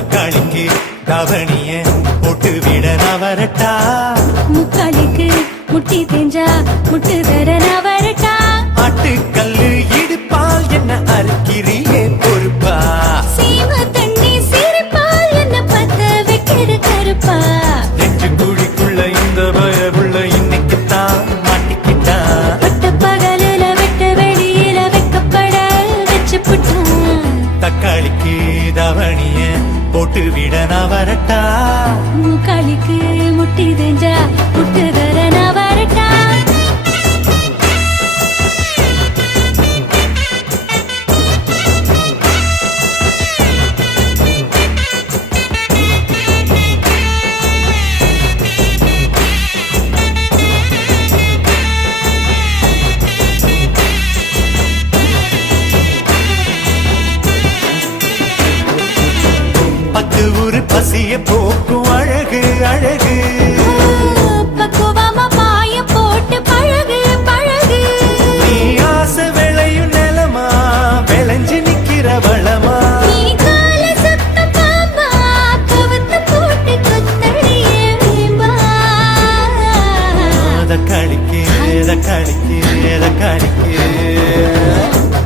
தக்காளிக்கு தவணிய போட்டு விட நான் வரட்டா? முக்காலுக்கு முட்டி தேஞ்சா முட்டு தர நான் வரட்டா? ஆட்டுக்கல்லு இடுப்பால் என்ன அறுக்கிறியே பொறுப்பா? சீம தண்ணி சிரிப்பால் என்ன பத்த வைக்கிற கருப்பா? நெஞ்சு குழிக்குள்ள இந்த பயவுள்ள இன்னைக்குத்தான் மாட்டிக்கிட்டா. பட்ட பகலில வெட்ட வெளியில வைக்கப்பட வச்சு புட்டான். தக்காளிக்கு தவணிய போட்டு விட நான் வரட்டா? முக்காலுக்கு முட்டி தேஞ்சா முட்டு தர நான் வரட்டா? பத்து ஊரு பசிய போக்கும் அழகு அழகு. பக்குவமா பாய போட்டு பழகு பழகு. நீ ஆசை விளையும் நிலமா விளைஞ்சு நிக்கிற வளமா? நீ கால சுத்த பாம்பா கவுத்து போட்டு குத்தடியே வீம்பா. தக்காளிக்கு தக்காளிக்கு தக்காளிக்கு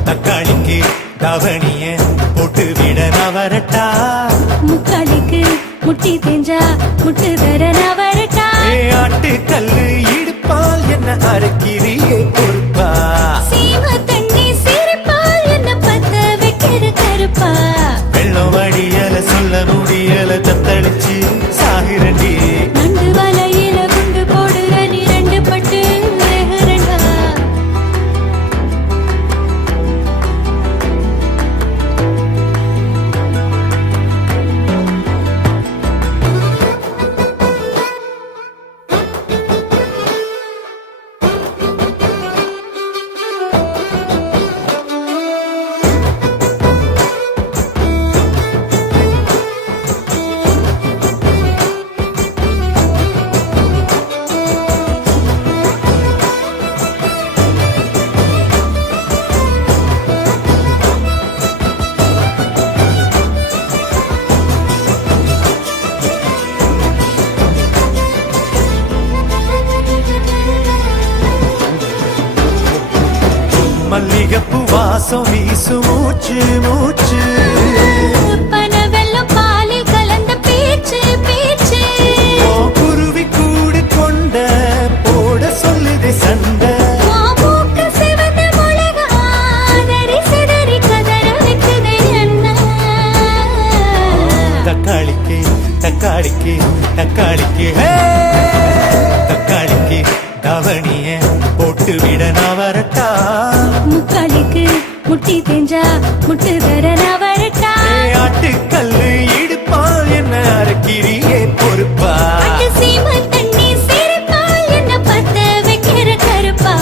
தக்காளிக்கு தவணிய போட்டு விட நான் வரட்டா? முக்காலுக்கு முட்டி தேஞ்சா முட்டு தர நான் வரட்டா? ஆட்டுக்கல்லு இடுப்பால் என்ன அறுக்கிறியே பொறுப்பா? சீம தண்ணி சிரிப்பால் என்ன பத்த வைக்கிற கருப்பா? வெள்ளம் வடியல சொல்ல முடியல தத்தளிச்சு சாகிரண்டி. நண்டு வலையில குண்டு போடுற நீ ரெண்டு பட்டு வேகரண்டா. மல்லிகப்பு வாசம் வீசு மூச்சு மூச்சு. பனவெல்லம் பாலில் கலந்த பேச்சு பேச்சு. குருவி கூடு கொண்ட போட சொல்லுது சண்டை. மூக்கு சிவந்த மிளகா அதறி சிதறி கதற வைக்குதே அண்ணா. தக்காளிக்கு தக்காளிக்கு தக்காளிக்கு தக்காளிக்கு தவணிய போட்டு விட நான் வரட்டா? முக்காலுக்கு முட்டி தேஞ்சா முட்டு தர நான் வரட்டா? ஆட்டுக்கல்லு இடுப்பால் என்ன அறுக்கிறியே பொறுப்பா? சீம தண்ணி சிரிப்பால் என்ன பத்த வைக்கிற கருப்பா?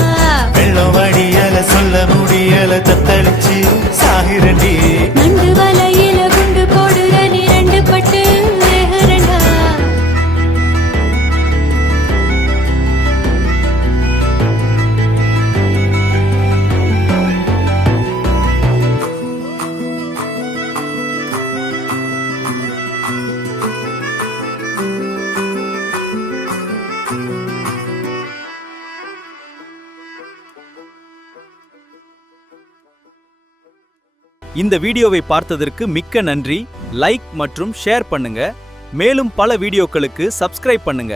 வெள்ளம் வடியல சொல்ல முடியல தத்தளிச்சு சாகிரண்டி. நண்டு வலையில குண்டு போடுற நீ ரெண்டு பட்டு வேகரண்டா. இந்த வீடியோவை பார்த்ததற்கு மிக்க நன்றி. லைக் மற்றும் ஷேர் பண்ணுங்க. மேலும் பல வீடியோக்களுக்கு சப்ஸ்கிரைப் பண்ணுங்க.